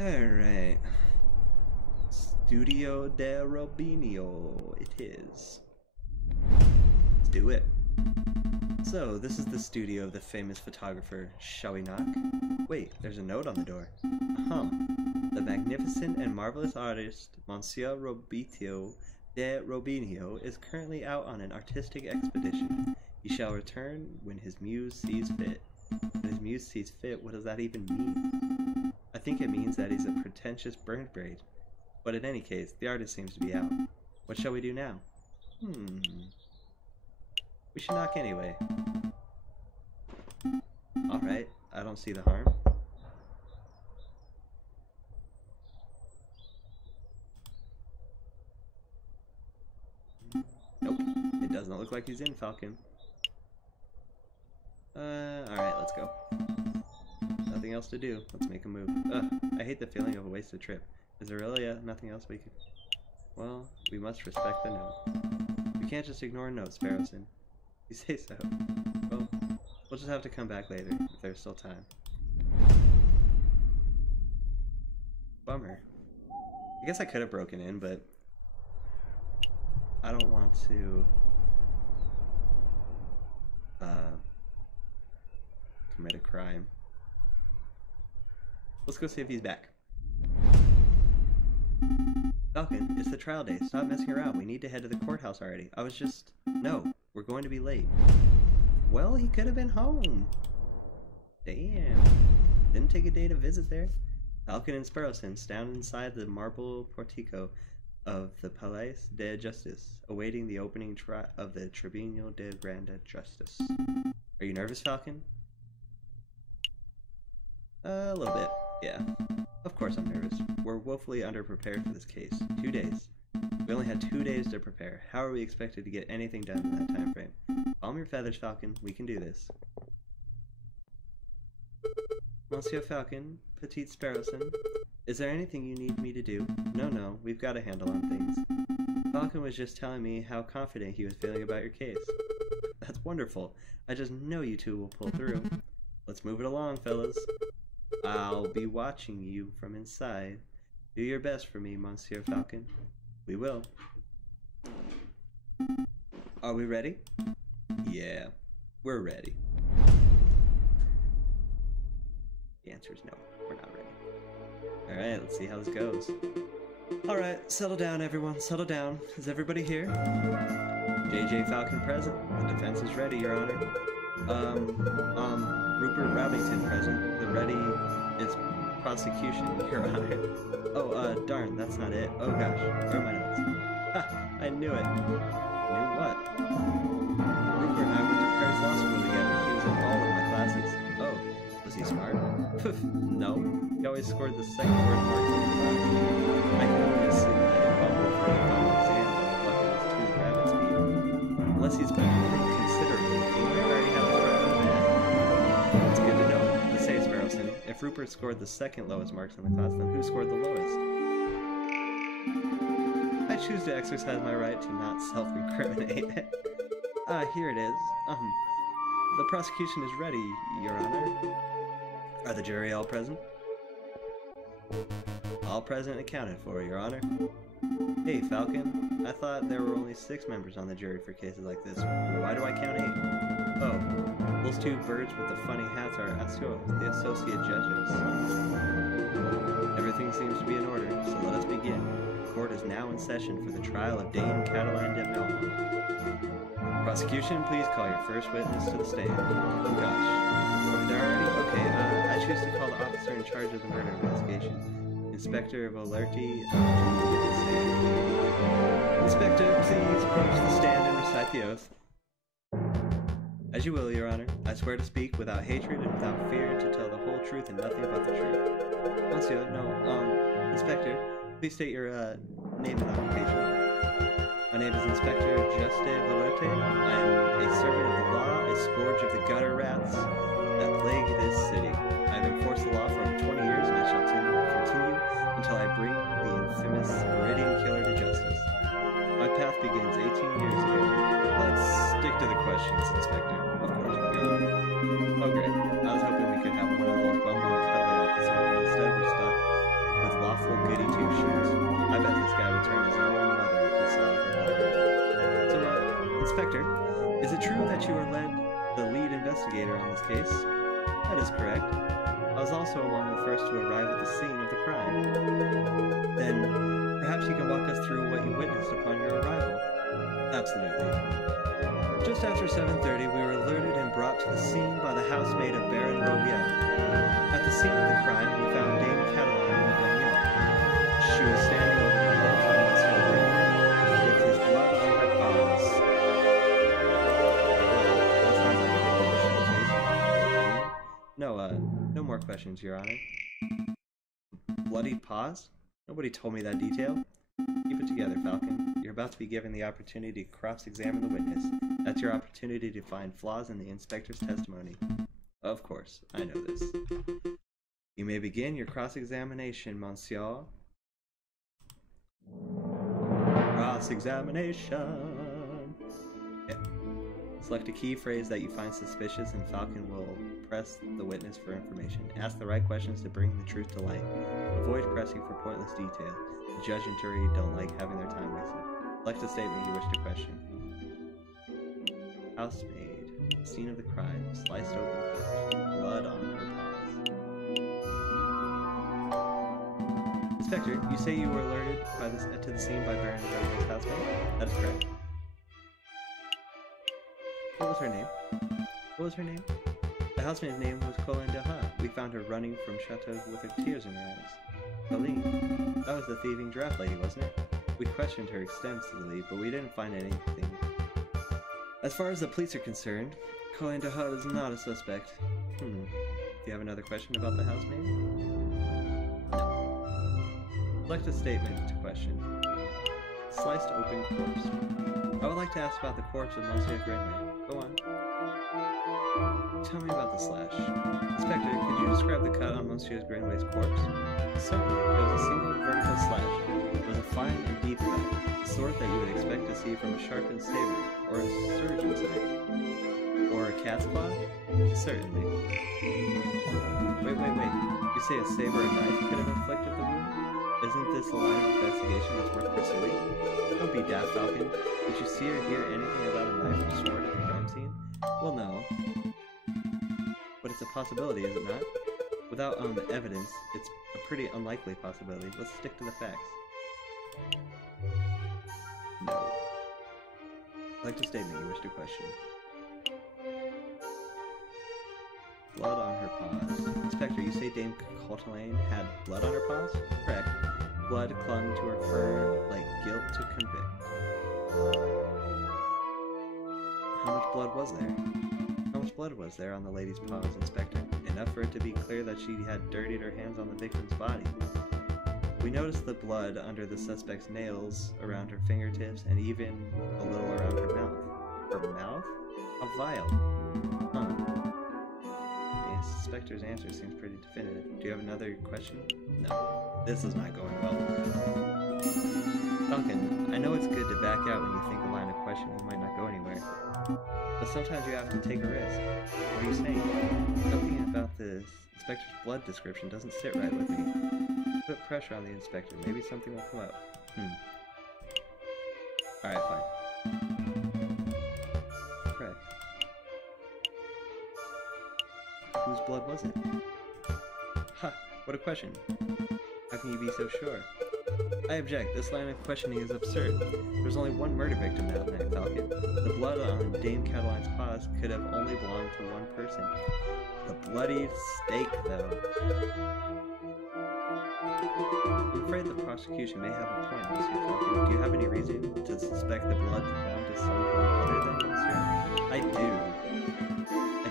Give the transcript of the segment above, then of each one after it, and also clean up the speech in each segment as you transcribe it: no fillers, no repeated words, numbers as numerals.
Alright. Studio de Robinho it is. Let's do it. So, this is the studio of the famous photographer. Shall we knock? Wait, there's a note on the door. The magnificent and marvelous artist, Monsieur Robitio de Robinho, is currently out on an artistic expedition. He shall return when his muse sees fit. When his muse sees fit, what does that even mean? I think it means that he's a pretentious bird braid. But in any case, the artist seems to be out. What shall we do now? We should knock anyway. Alright, I don't see the harm. Nope, it doesn't look like he's in, Falcon. Alright, let's go. Nothing else to do. Let's make a move. Ugh, I hate the feeling of a wasted trip. Is there really nothing else we could... Well, we must respect the note. We can't just ignore notes, Sparrowson. You say so. Well, we'll just have to come back later, if there's still time. Bummer. I guess I could have broken in, but... I don't want to... commit a crime. Let's go see if he's back. Falcon, it's the trial day. Stop messing around. We need to head to the courthouse already. I was just... No, we're going to be late. Well, he could have been home. Damn. Didn't take a day to visit there. Falcon and Sparrowson stand inside the marble portico of the Palais de Justice, awaiting the opening of the Tribunal de Grande Justice. Are you nervous, Falcon? A little bit, yeah. Of course I'm nervous. We're woefully underprepared for this case. 2 days. We only had 2 days to prepare. How are we expected to get anything done in that time frame? Calm your feathers, Falcon. We can do this. Monsieur Falcon, Petite Sparrowson, is there anything you need me to do? No, we've got a handle on things. Falcon was just telling me how confident he was feeling about your case. That's wonderful. I just know you two will pull through. Let's move it along, fellas. I'll be watching you from inside. Do your best for me, Monsieur Falcon. We will. Are we ready? Yeah, we're ready. The answer is no, we're not ready. Alright, let's see how this goes. Alright, settle down everyone, settle down. Is everybody here? JJ Falcon present. The defense is ready, Your Honor. Rupert Robington present. The ready is prosecution, Your Honor. Oh, darn, that's not it. Oh gosh, where are my notes? Ha, I knew it. Knew what? Rupert and I went to Paris Law School together. He was in all of my classes. Oh, was he smart? No, he always scored the second word marks in the class. I can only assume that he fumbled for the final exams on the luck of his 2 rabbit speed. Unless he's been improved considerably, he might already have his trial in hand. It's good to know. Let's say, Sparrowson, if Rupert scored the second lowest marks in the class, then who scored the lowest? I choose to exercise my right to not self-incriminate. Here it is. The prosecution is ready, Your Honor. Are the jury all present? All present and accounted for, Your Honor. Hey, Falcon. I thought there were only 6 members on the jury for cases like this. Why do I count 8? Oh, those 2 birds with the funny hats are the associate judges. Everything seems to be in order, so let us begin. The court is now in session for the trial of Dame Cataline de Melmont. Prosecution, please call your first witness to the stand. Oh gosh. Over there already? Okay, I choose to call the officer in charge of the murder investigation. Inspector Volerty to the stand. Inspector, please approach the stand and recite the oath. As you will, Your Honor. I swear to speak without hatred and without fear, to tell the whole truth and nothing but the truth. Monsieur, no, Inspector, please state your, name and occupation. My name is Inspector Juste Valerte. I am a servant of the law, a scourge of the gutter rats that plague this city. I have enforced the law for over 20 years, and I shall continue until I bring the infamous Meridian Killer to justice. My path begins 18 years ago. Let's stick to the questions, Inspector. Of course, Your Honor. Oh great, I was hoping we could have one of those bumbling cuddly officers, but instead we're stuck that you are the lead investigator on this case? That is correct. I was also among the first to arrive at the scene of the crime. Then, perhaps you can walk us through what you witnessed upon your arrival. Absolutely. Just after 7:30, we were alerted and brought to the scene by the housemaid of Baron Robiel. At the scene of the crime, we found Dame Cataline Dagnon. She was standing over the corpse of Monsieur Grimley, with his blood on her paws. That sounds like a bullshit case. No more questions, Your Honor. Bloodied paws? Nobody told me that detail. Keep it together, Falcon. You're about to be given the opportunity to cross-examine the witness. That's your opportunity to find flaws in the inspector's testimony. Of course, I know this. You may begin your cross-examination, monsieur. Cross-examination! Okay. Select a key phrase that you find suspicious and Falcon will press the witness for information. Ask the right questions to bring the truth to light. Avoid pressing for pointless detail. The judge and jury don't like having their time wasted. Select a statement you wish to question. Housemaid. Scene of the crime. Sliced open corpse. Blood on her paws. Inspector, you say you were alerted to the scene by Baron Robiel's housemaid? That is correct. What was her name? What was her name? The housemaid's name was Colin Deha. We found her running from Chateau with her tears in her eyes. Colleen, that was the thieving draft lady, wasn't it? We questioned her extensively, but we didn't find anything. As far as the police are concerned, Colin Deha is not a suspect. Do you have another question about the housemaid? No. Select a statement to question. Sliced open corpse. I would like to ask about the corpse of Monsieur Grimley. Go on. Tell me about the slash. Inspector, could you describe the cut on Monsieur Grimley's corpse? Certainly. It was a single vertical slash. It was a fine and deep cut, the sort that you would expect to see from a sharpened saber, or a surgeon's knife. Or a cat's claw? Certainly. Wait. You say a saber or knife could have inflicted the wound? Isn't this a line of investigation that's worth pursuing? Don't be daft, Falcon. Did you see or hear anything about a knife or sword at the crime scene? Well, no. But it's a possibility, is it not? Without evidence, it's a pretty unlikely possibility. Let's stick to the facts. No. Select a statement you wish to question. Blood on her paws. Inspector, you say Dame Courtelaine had blood on her paws? Correct. Blood clung to her fur like guilt to convict. How much blood was there? How much blood was there on the lady's paws, Inspector? Enough for it to be clear that she had dirtied her hands on the victim's body. We noticed the blood under the suspect's nails, around her fingertips, and even a little around her mouth. Her mouth? How vile. Huh. The inspector's answer seems pretty definitive. Do you have another question? No. This is not going well. Falcon, I know it's good to back out when you think a line of questioning might not go anywhere. But sometimes you have to take a risk. What are you saying? Something about the inspector's blood description doesn't sit right with me. Put pressure on the inspector. Maybe something will come up. Alright, fine. Correct. Whose blood was it? Ha! What a question. How can you be so sure? I object. This line of questioning is absurd. There's only one murder victim that night, Falcon. The blood on Dame Cataline's paws could have only belonged to one person. The bloodied stake, though. I'm afraid the prosecution may have a point, Monsieur Falcon. Do you have any reason to suspect the blood belonged to someone other than Monsieur? I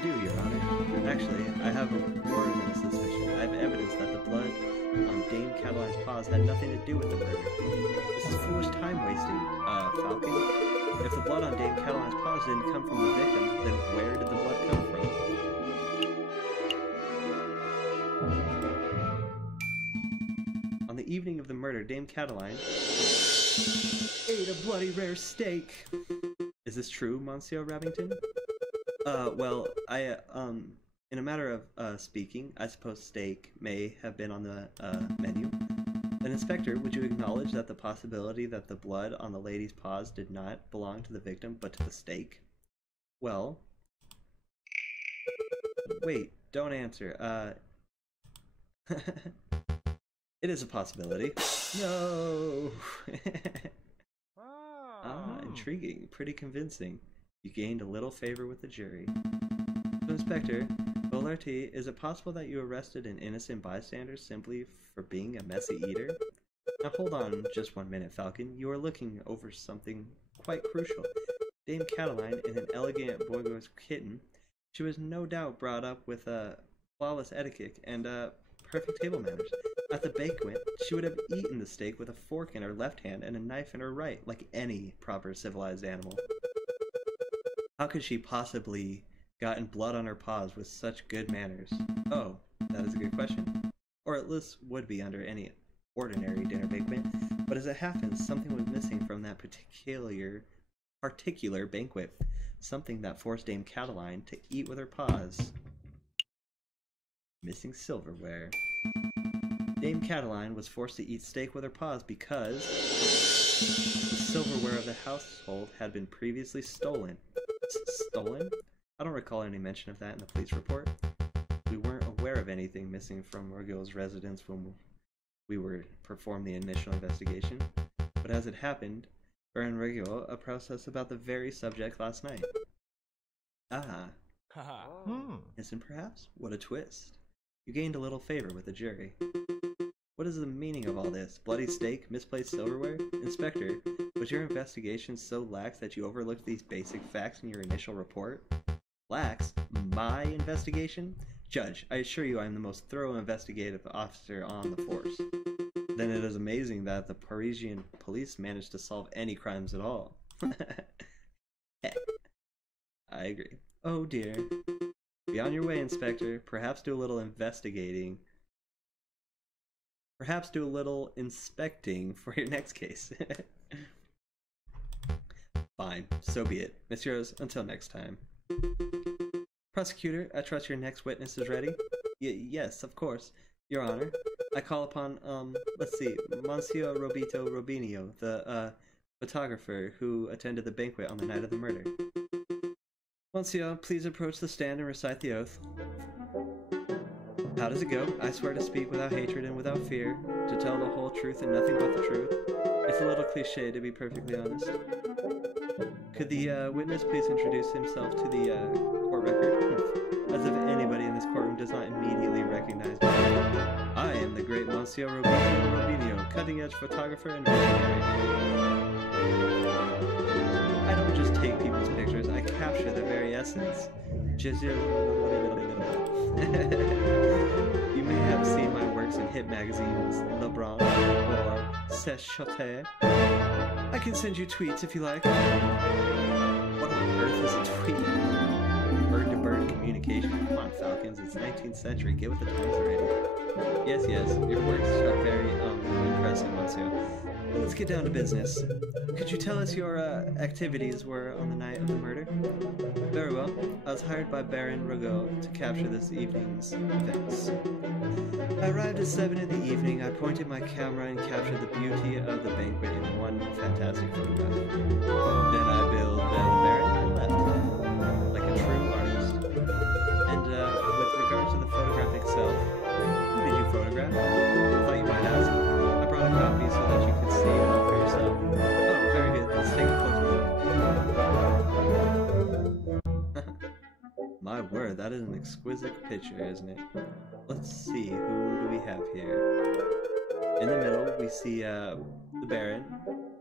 do, Your Honor. Actually, I have more than a suspicion. I have evidence that the blood on Dame Cataline's paws had nothing to do with the murder. This is foolish time wasting, Falcon. If the blood on Dame Cataline's paws didn't come from the victim, then where did the blood come from? On the evening of the murder, Dame Cataline ate a bloody rare steak. Is this true, Monsieur Rabington? Well, in a matter of speaking, I suppose steak may have been on the menu. An inspector, would you acknowledge that the possibility that the blood on the lady's paws did not belong to the victim but to the steak? Well, wait, don't answer. It is a possibility. No! Ah, intriguing. Pretty convincing. You gained a little favor with the jury. So, Inspector, Bolarty, is it possible that you arrested an innocent bystander simply for being a messy eater? Now hold on just 1 minute, Falcon. You are looking over something quite crucial. Dame Cataline is an elegant Bourgeois kitten. She was no doubt brought up with flawless etiquette and perfect table manners. At the banquet, she would have eaten the steak with a fork in her left hand and a knife in her right, like any proper civilized animal. How could she possibly gotten blood on her paws with such good manners? Oh, that is a good question. Or at least would be under any ordinary dinner banquet. But as it happens, something was missing from that particular banquet. Something that forced Dame Cataline to eat with her paws. Missing silverware. Dame Cataline was forced to eat steak with her paws because the silverware of the household had been previously stolen. Stolen? I don't recall any mention of that in the police report. We weren't aware of anything missing from Morgille's residence when we were performing the initial investigation. But as it happened, Baron Regio approached us about the very subject last night. Ah. Innocent perhaps? What a twist. You gained a little favor with the jury. What is the meaning of all this? Bloody steak? Misplaced silverware? Inspector, was your investigation so lax that you overlooked these basic facts in your initial report? Lax? My investigation? Judge, I assure you I am the most thorough investigative officer on the force. Then it is amazing that the Parisian police managed to solve any crimes at all. I agree. Oh dear. Be on your way, Inspector. Perhaps do a little investigating. Perhaps do a little inspecting for your next case. Fine, so be it. Messieurs, until next time. Prosecutor, I trust your next witness is ready? Yes, of course. Your Honor. I call upon, let's see, Monsieur Robito Robinio, the, photographer who attended the banquet on the night of the murder. Monsieur, please approach the stand and recite the oath. How does it go? I swear to speak without hatred and without fear, to tell the whole truth and nothing but the truth. It's a little cliché, to be perfectly honest. Could the witness please introduce himself to the court record? As if anybody in this courtroom does not immediately recognize me. I am the great Monsieur Robito Robinio, cutting-edge photographer and visionary. I don't just take people's pictures, I capture their very essence. You may have seen my works in hit magazines, Le Brun or Sechotte. I can send you tweets if you like. What on earth is a tweet? Bird-to-bird communication. Come on, Falcons, it's 19th century. Get with the times already. Yes, your works are very, impressive, Monsieur. Let's get down to business. Could you tell us your activities were on the night of the murder? Very well. I was hired by Baron Rigaud to capture this evening's events. I arrived at 7 in the evening. I pointed my camera and captured the beauty of the banquet in one fantastic photograph. Then I billed the Baron and left, like a true artist. And with regard to the photograph itself, who did you photograph? I thought you might ask. I brought a copy so that you could see it all for yourself. Oh, very good. Let's take a closer look. My word, that is an exquisite picture, isn't it? Let's see, who do we have here? In the middle, we see the Baron,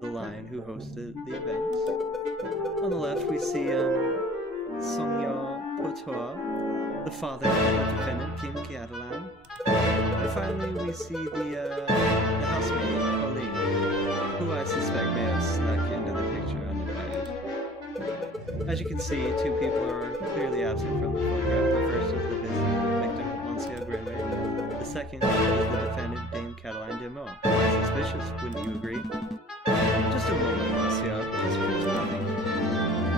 the lion who hosted the event. On the left, we see Songyo Potoa, the father of the defendant, Kim Catalan. And finally, we see the housemaid, Pauline, who I suspect may have snuck into the picture uninvited. As you can see, two people are clearly absent from the photograph. The first is the victim, Monsieur Grenouille. The second is the defendant, Dame Cataline Demot. Suspicious, wouldn't you agree? Just a moment, Monsieur. This proves nothing.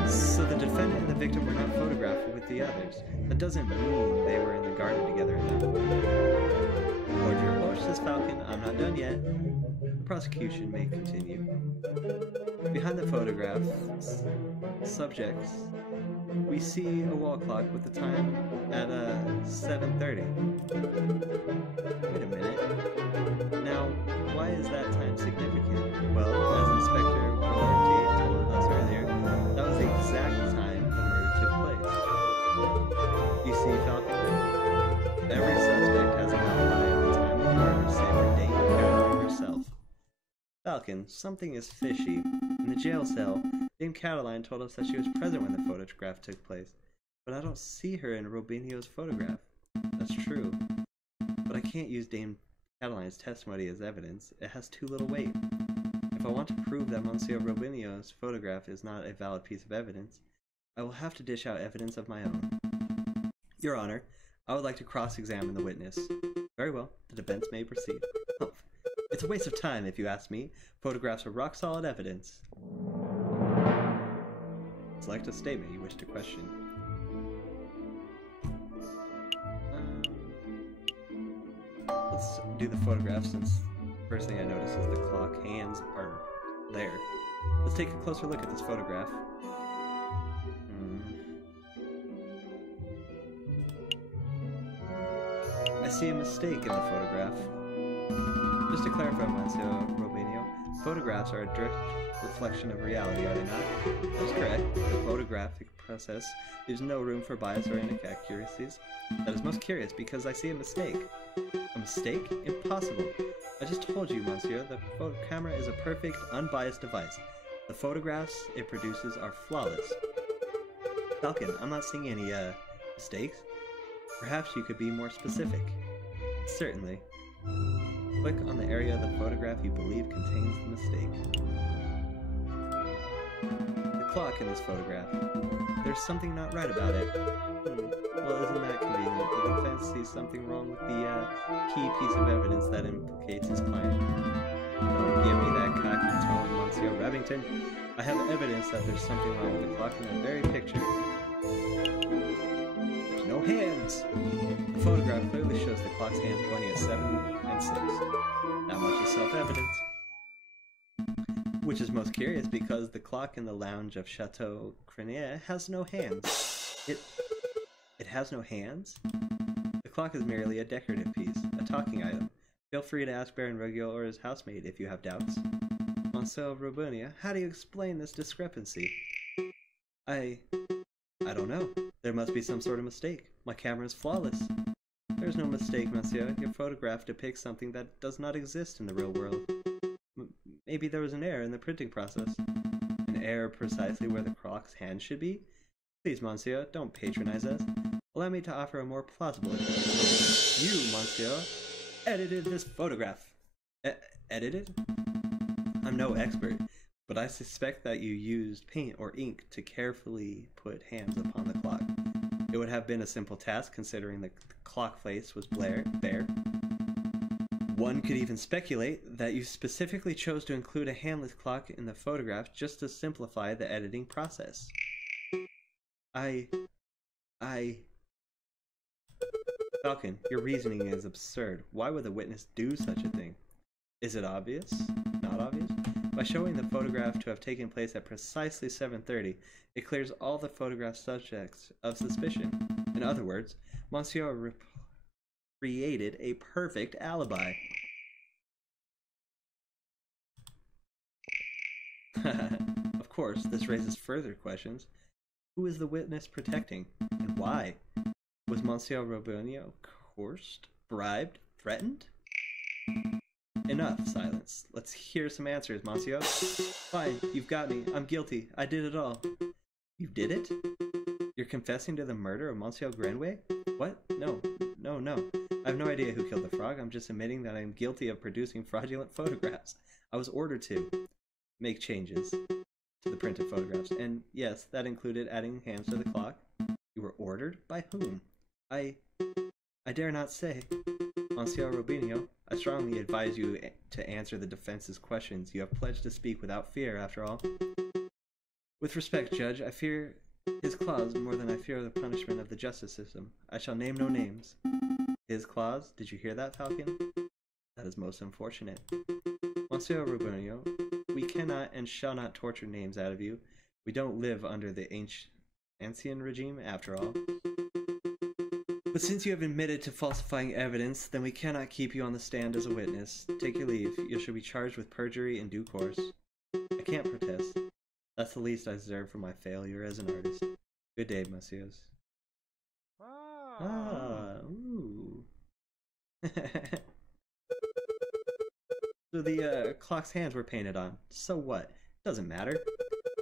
So the defendant and the victim were not photographed with the others. That doesn't mean they were in the garden together at that point. Lord your horse, says Falcon. I'm not done yet. The prosecution may continue. Behind the photograph, subjects We see a wall clock with the time at 7:30. Wait a minute. Now, why is that time significant? Well, as Inspector Valenti told us earlier, that was the exact time the murder took place. You see, Falcon? Every suspect has an alibi at the time of the murder, save for Dame Caroline herself. Falcon, something is fishy. In the jail cell, Dame Caroline told us that she was present when the photograph took place, but I don't see her in Robinho's photograph. That's true, but I can't use Dame Caroline's testimony as evidence. It has too little weight. If I want to prove that Monsieur Robinho's photograph is not a valid piece of evidence, I will have to dish out evidence of my own. Your Honor, I would like to cross-examine the witness. Very well, the defense may proceed. Humph. It's a waste of time, if you ask me. Photographs are rock-solid evidence. Select a statement you wish to question. Let's do the photograph, since the first thing I notice is the clock hands are there. Let's take a closer look at this photograph. I see a mistake in the photograph. Just to clarify, Monsieur Robinho, photographs are a direct reflection of reality, are they not? That's correct. The photographic process leaves no room for bias or inaccuracies. That is most curious, because I see a mistake. A mistake? Impossible. I just told you, Monsieur, the photo camera is a perfect, unbiased device. The photographs it produces are flawless. Falcon, I'm not seeing any, mistakes. Perhaps you could be more specific. Certainly. Click on the area of the photograph you believe contains the mistake. The clock in this photograph. There's something not right about it. Well, isn't that convenient? The defense sees something wrong with the key piece of evidence that implicates his client. Don't give me that cocky tone, Monsieur Rabington. I have evidence that there's something wrong with the clock in that very picture. There's no hands! The photograph clearly shows the clock's hands pointing at 7 and 6. Not much is self-evident. Which is most curious, because the clock in the lounge of Chateau Crenier has no hands. It has no hands? The clock is merely a decorative piece, a talking item. Feel free to ask Baron Regio or his housemaid if you have doubts. Monsieur Robinia, how do you explain this discrepancy? I don't know. There must be some sort of mistake. My camera is flawless. There's no mistake, Monsieur. Your photograph depicts something that does not exist in the real world. Maybe there was an error in the printing process. An error precisely where the clock's hand should be? Please, Monsieur, don't patronize us. Allow me to offer a more plausible explanation. You, Monsieur, edited this photograph. Edited? I'm no expert, but I suspect that you used paint or ink to carefully put hands upon the clock. It would have been a simple task, considering the clock face was bare. One could even speculate that you specifically chose to include a handless clock in the photograph just to simplify the editing process. Falcon, your reasoning is absurd. Why would the witness do such a thing? Is it obvious? Not obvious? By showing the photograph to have taken place at precisely 7:30, it clears all the photograph subjects of suspicion. In other words, Monsieur created a perfect alibi. Of course, this raises further questions. Who is the witness protecting, and why? Was Monsieur Robinho coerced, bribed, threatened? Enough, silence. Let's hear some answers, Monsieur. Fine, you've got me. I'm guilty. I did it all. You did it? You're confessing to the murder of Monsieur Grenouille? What? No. I have no idea who killed the frog. I'm just admitting that I am guilty of producing fraudulent photographs. I was ordered to make changes to the printed photographs, and yes, that included adding hands to the clock. You were ordered? By whom? I dare not say. Monsieur Robinho, I strongly advise you to answer the defense's questions. You have pledged to speak without fear, after all. With respect, Judge, I fear his claws more than I fear the punishment of the justice system. I shall name no names. His claws? Did you hear that, Falcon? That is most unfortunate. Monsieur Robinho, we cannot and shall not torture names out of you. We don't live under the ancient Ancien regime, after all. But since you have admitted to falsifying evidence, then we cannot keep you on the stand as a witness. Take your leave. You shall be charged with perjury in due course. I can't protest. That's the least I deserve for my failure as an artist. Good day, messieurs. Ooh. So the clock's hands were painted on. So what? Doesn't matter.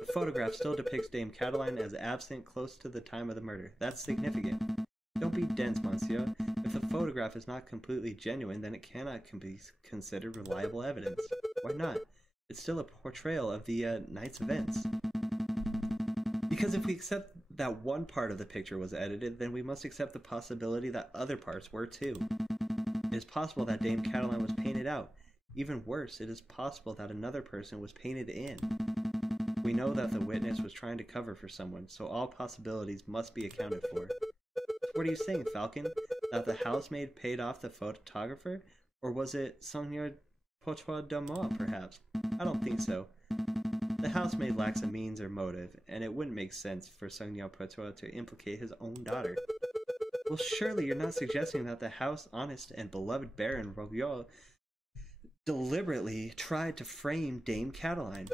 The photograph still depicts Dame Cataline as absent close to the time of the murder. That's significant. Don't be dense, monsieur. If the photograph is not completely genuine, then it cannot be considered reliable evidence. Why not? It's still a portrayal of the night's events. Because if we accept that one part of the picture was edited, then we must accept the possibility that other parts were too. It is possible that Dame Cataline was painted out. Even worse, it is possible that another person was painted in. We know that the witness was trying to cover for someone, so all possibilities must be accounted for. What are you saying, Falcon? That the housemaid paid off the photographer? Or was it Seigneur Poitras d'Amour, perhaps? I don't think so. The housemaid lacks a means or motive, and it wouldn't make sense for Seigneur Poitras to implicate his own daughter. Well, surely you're not suggesting that the honest and beloved Baron Rogueau deliberately tried to frame Dame Cataline?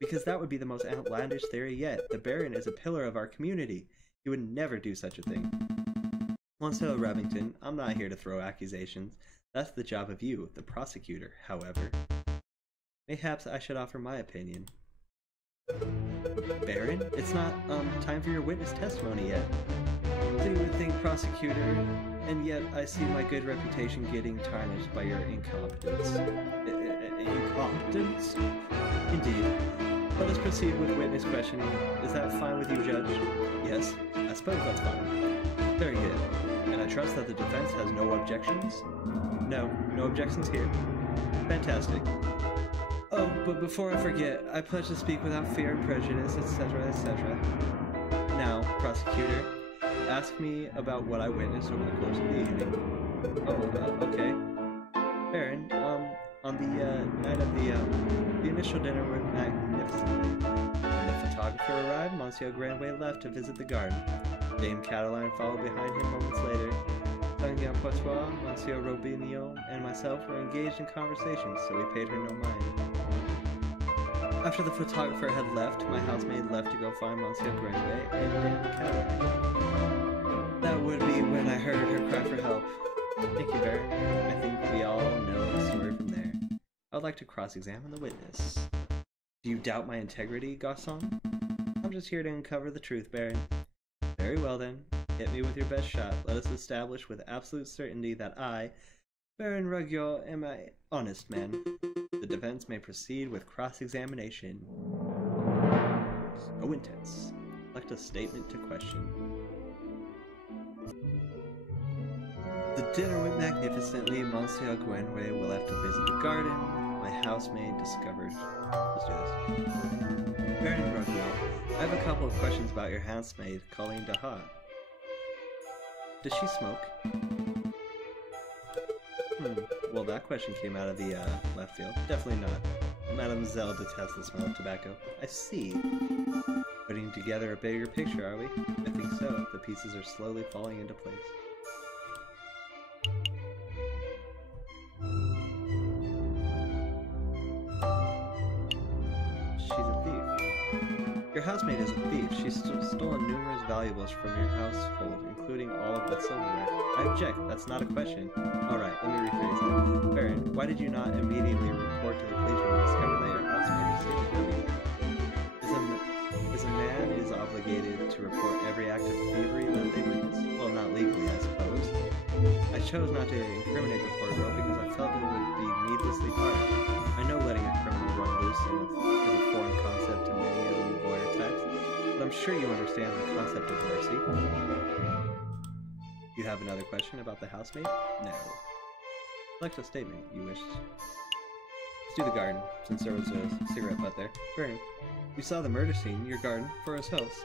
Because that would be the most outlandish theory yet. The Baron is a pillar of our community. He would never do such a thing. Monsieur Remington, I'm not here to throw accusations. That's the job of you, the prosecutor, however. Mayhaps I should offer my opinion. Baron, it's not, time for your witness testimony yet. So you would think, prosecutor, and yet I see my good reputation getting tarnished by your incompetence. Incompetence? Indeed. Let us proceed with witness questioning. Is that fine with you, Judge? Yes, I suppose that's fine. Very good. And I trust that the defense has no objections? No, no objections here. Fantastic. Oh, but before I forget, I pledge to speak without fear and prejudice, etc., etc. Now, prosecutor, ask me about what I witnessed over the course of the evening. Oh, okay. Baron, on the night of the initial dinner went magnificently. When the photographer arrived, Monsieur Grandway left to visit the garden. Dame Cataline followed behind him moments later. Seigneur Poitras, Monsieur Robinho, and myself were engaged in conversation, so we paid her no mind. After the photographer had left, my housemaid left to go find Monsieur Grandway and Dame Cataline. That would be when I heard her cry for help. Thank you, Baron. I think we all know the story from there. I would like to cross-examine the witness. Do you doubt my integrity, Garçon? I'm just here to uncover the truth, Baron. Very well then. Hit me with your best shot. Let us establish with absolute certainty that I, Baron Rogueau, am an honest man. The defense may proceed with cross-examination. So intense. Select a statement to question. The dinner went magnificently. Monsieur Gwenway will have to visit the garden. My housemaid discovered. Let's do this. Baron Rogueau, I have a couple of questions about your housemaid, Colleen Daha. Does she smoke? Well, that question came out of the left field. Definitely not. Mademoiselle detests the smell of tobacco. I see. Putting together a bigger picture, are we? I think so. The pieces are slowly falling into place. She's a thief. Your housemaid is a thief. She's stolen numerous valuables from your household, including all of that silverware. I object. That's not a question. Alright, let me rephrase that. Baron, why did you not immediately report to the police when you discovered that your housemaid is stealing from you? A man is obligated to report every act of thievery that they witness? Well, not legally, I suppose. I chose not to incriminate the poor girl because I felt it would be needlessly harsh. I know letting a criminal run loose is a foreign concept to many of you lawyer types, but I'm sure you understand the concept of mercy. You have another question about the housemaid? No. Select a statement you wish. Let's do the garden, since there was a cigarette butt there. Baron, we saw the murder scene, your garden, Forest Hills.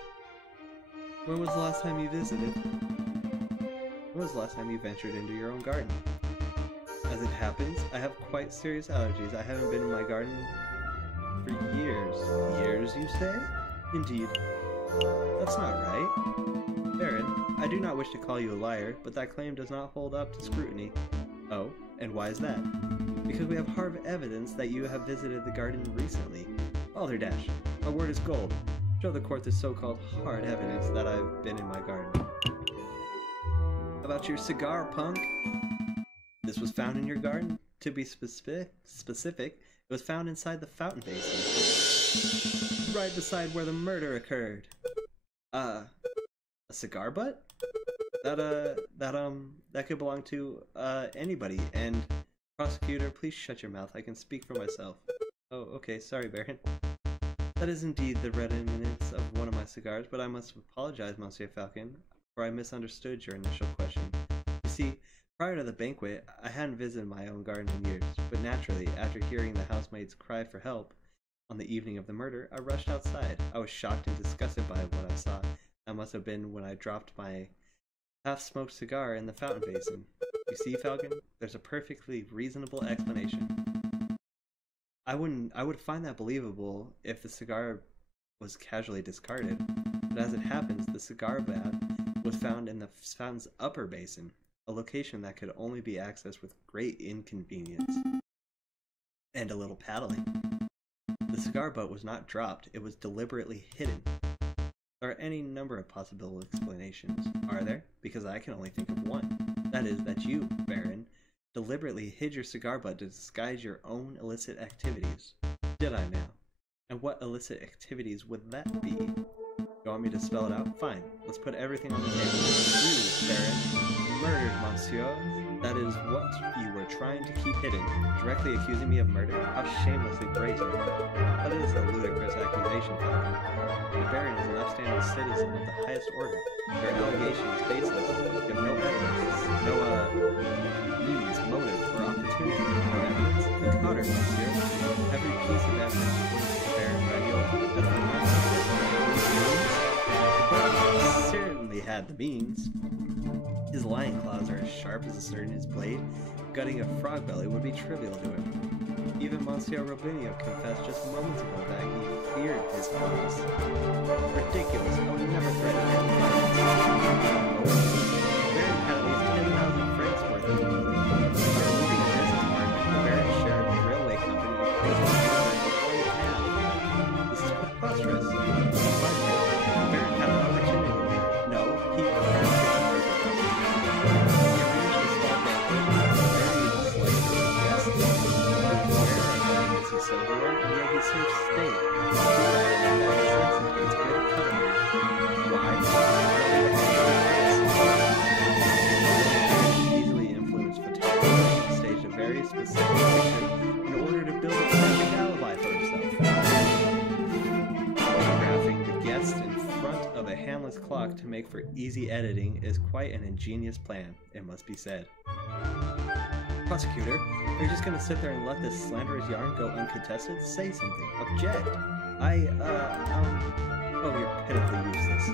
When was the last time you visited? When was the last time you ventured into your own garden? As it happens, I have quite serious allergies. I haven't been in my garden for years. Years, you say? Indeed. That's not right. Baron, I do not wish to call you a liar, but that claim does not hold up to scrutiny. Oh, and why is that? Because we have hard evidence that you have visited the garden recently. Balderdash, my word is gold. Show the court the so-called hard evidence that I've been in my garden. About your cigar, punk? This was found in your garden. To be specific, it was found inside the fountain basin. Right beside where the murder occurred. A cigar butt? That could belong to, anybody. And, prosecutor, please shut your mouth. I can speak for myself. Oh, okay, sorry, Baron. That is indeed the red eminence of one of my cigars, but I must apologize, Monsieur Falcon, for I misunderstood your initial question. You see, prior to the banquet, I hadn't visited my own garden in years, but naturally, after hearing the housemaid's cry for help on the evening of the murder, I rushed outside. I was shocked and disgusted by what I saw. That must have been when I dropped my half-smoked cigar in the fountain basin. You see, Falcon, there's a perfectly reasonable explanation. I would find that believable if the cigar was casually discarded, but as it happens, the cigar butt was found in the fountain's upper basin, a location that could only be accessed with great inconvenience and a little paddling. The cigar butt was not dropped, it was deliberately hidden. There are any number of possible explanations, are there? Because I can only think of one. That is, that you, Baron, deliberately hid your cigar butt to disguise your own illicit activities. Did I now? And what illicit activities would that be? You want me to spell it out? Fine. Let's put everything on the table. You, Baron, murdered Monsieur. That is what you were trying to keep hidden. Directly accusing me of murder? How shamelessly brazen. That is a ludicrous accusation, Falcon. The Baron is an upstanding citizen of the highest order. Your allegation is baseless. You have no evidence, no, means, motive, or opportunity. No evidence. Encounter, Monsieur. Every piece of evidence points to the Baron Radio as the monster certainly had the means. His lion claws are as sharp as a surgeon's blade. Gutting a frog belly would be trivial to him. Even Monsieur Robinho confessed just moments ago that he feared his claws. Ridiculous. I would never threaten any violence. The Baron had at least 10,000 francs worth of money. By removing a business partner, the Baron's share of the railway company increased before he had. This is preposterous. Finally, the Baron had an opportunity. No, he crashed the company. He arranged a small banquet, buried the slice of his guests, his silverware, and yet he served steak. And that necessitates good cutlery. Why? Easily influenced photographer staged a very specific picture in order to build a perfect alibi for himself. Photographing the guest in front of a Hamlet's clock to make for easy editing is quite an ingenious plan, it must be said. Prosecutor, are you just gonna sit there and let this slanderous yarn go uncontested? Say something. Object! Oh, you're pitifully useless.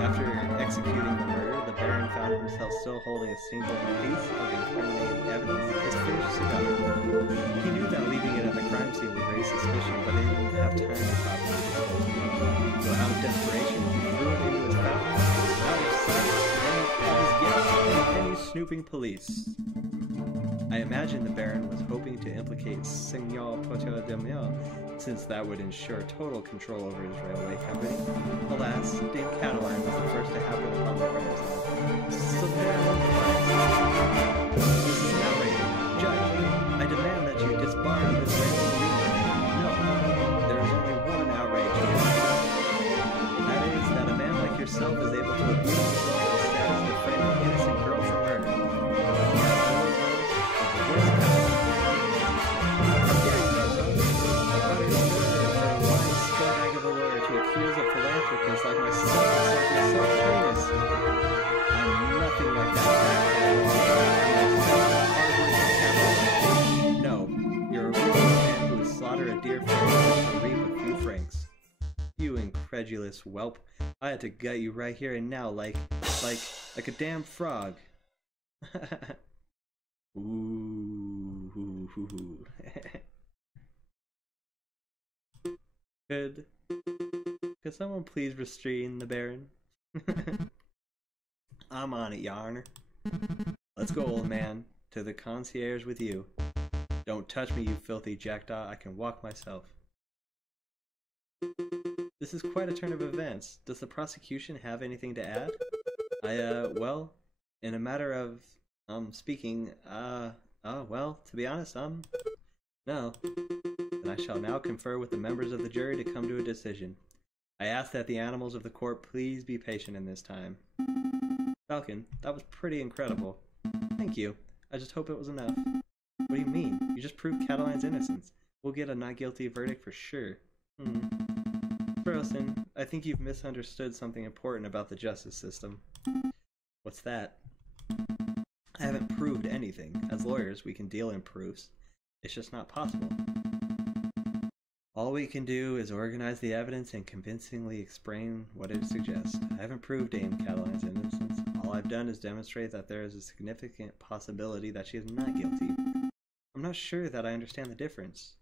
After executing the murder, the Baron found himself still holding a single piece of incriminating evidence, his finished cigar. He knew that leaving it at the crime scene would raise suspicion, but he didn't have time to properly dispose of it. So out of desperation, he threw it into his mouth, out of sight of his guests and any snooping police. I imagine the Baron was hoping to implicate Signor Potter de Mille, since that would ensure total control over his railway company. Alas, Dame Cataline was the first to happen upon the crime scene. So Baron, this is an outrage. Judge, I demand that you disbar this railway union. No, there is only one outrage here. That is, that a man like yourself is able to abuse himself in the status of frame an innocent girl for murder. Accuse a philanthropist like myself of something so heinous. I'm nothing like that. No, you're a ruthless man who would slaughter a deer for to reap a few francs. You incredulous whelp! I had to gut you right here and now, like a damn frog. Ooh. Good Could someone please restrain the Baron? I'm on it, Your Honor. Let's go, old man. To the concierge with you. Don't touch me, you filthy jackdaw. I can walk myself. This is quite a turn of events. Does the prosecution have anything to add? Well, in a matter of, speaking, well, to be honest, no. Then I shall now confer with the members of the jury to come to a decision. I ask that the animals of the court please be patient in this time. Falcon, that was pretty incredible. Thank you. I just hope it was enough. What do you mean? You just proved Cataline's innocence. We'll get a not guilty verdict for sure. Frozen, I think you've misunderstood something important about the justice system. What's that? I haven't proved anything. As lawyers, we can deal in proofs. It's just not possible. All we can do is organize the evidence and convincingly explain what it suggests. I haven't proved Dame Cataline's innocence. All I've done is demonstrate that there is a significant possibility that she is not guilty. I'm not sure that I understand the difference.